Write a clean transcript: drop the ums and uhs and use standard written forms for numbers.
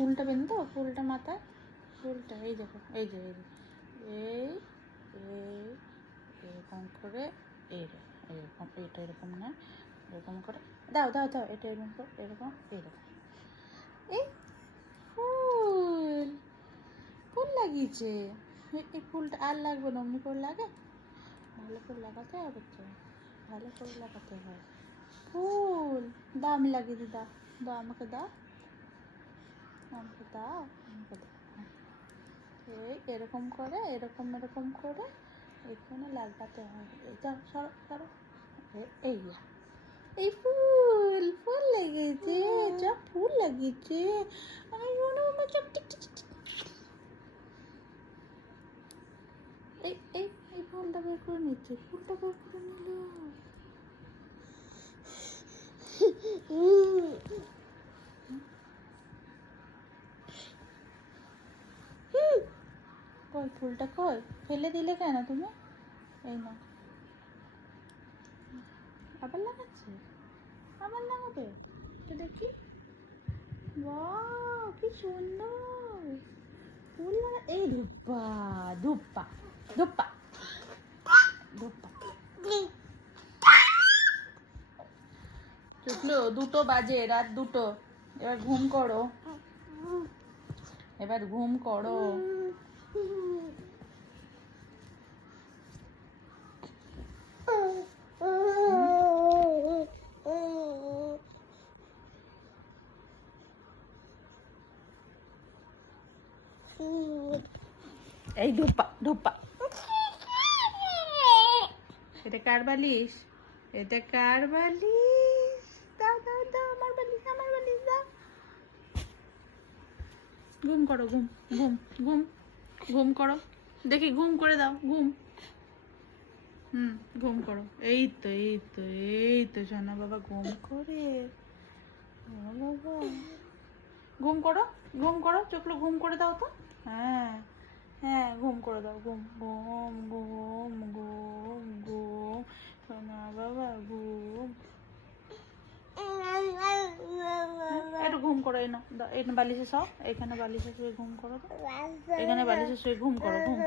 ফুলটা বেঁধে দাও, ফুলটা মাথায়, ফুলটা এই দেখো, এই যে এই এই এরকম করে এরকম, এটা এরকম না, এরকম করে দাও দাও দাও, এটা এরকম করে, এরকম এরকম। এই ফুল, ফুল লাগিয়েছে। এই ফুলটা আর লাগবে না, অমনি করে লাগে, ভালো করে লাগাতে হবে তো, ভালো করে লাগাতে হয়। ফুল দাও, আমি লাগিয়ে দিই, দাও দাও, আমাকে দাও, আমাকে দাও, আমাকে দাও। এই এরকম করে, এরকম এরকম করে এখানে লাগাতে হবে। যাও সরো সরো, এই এই ফুল, ফুল লাগিয়েছে, যা ফুল লাগিয়েছে। আমি মনে মনে চপ টিক টিক টিক। এই এই এই ফুলটা বের করে নিচ্ছে, ফুলটা বের করে নিল। কই ফুলটা, কই ফেলে দিলে কেন তুমি? এই না, আবার লাগাচ্ছে, আবার লাগাবে তো দেখি। বাহ কি সুন্দর ফুল লাগা। এই ধুপ্পা ধুপ্পা ধুপ্পা ধুপ্পা। চুকলো, 2টো বাজে, রাত 2টো। এবার ঘুম করো, এবার ঘুম করো। এই ধুপ্পা ধুপ্পা। এটা কার বালিশ? এটা কার বালিশ? দাও দাও দাও, আমার বালিশ, আমার বালিশ দাও। ঘুম করো, ঘুম ঘুম ঘুম ঘুম করো, দেখি ঘুম করে দাও, ঘুম। ঘুম করো, এই তো এই তো এই তো সোনা বাবা ঘুম করে। বাবা ঘুম করো, ঘুম করো, চোখলো ঘুম করে দাও তো। হ্যাঁ হ্যাঁ, ঘুম করে দাও, ঘুম ঘুম ঘুম ঘুম ঘুম সোনা বাবা ঘুম। একটু ঘুম করো, এই না বালিশে সব, এখানে বালিশে শুয়ে ঘুম করো তো, এখানে বালিশে শুয়ে ঘুম করো, ঘুম।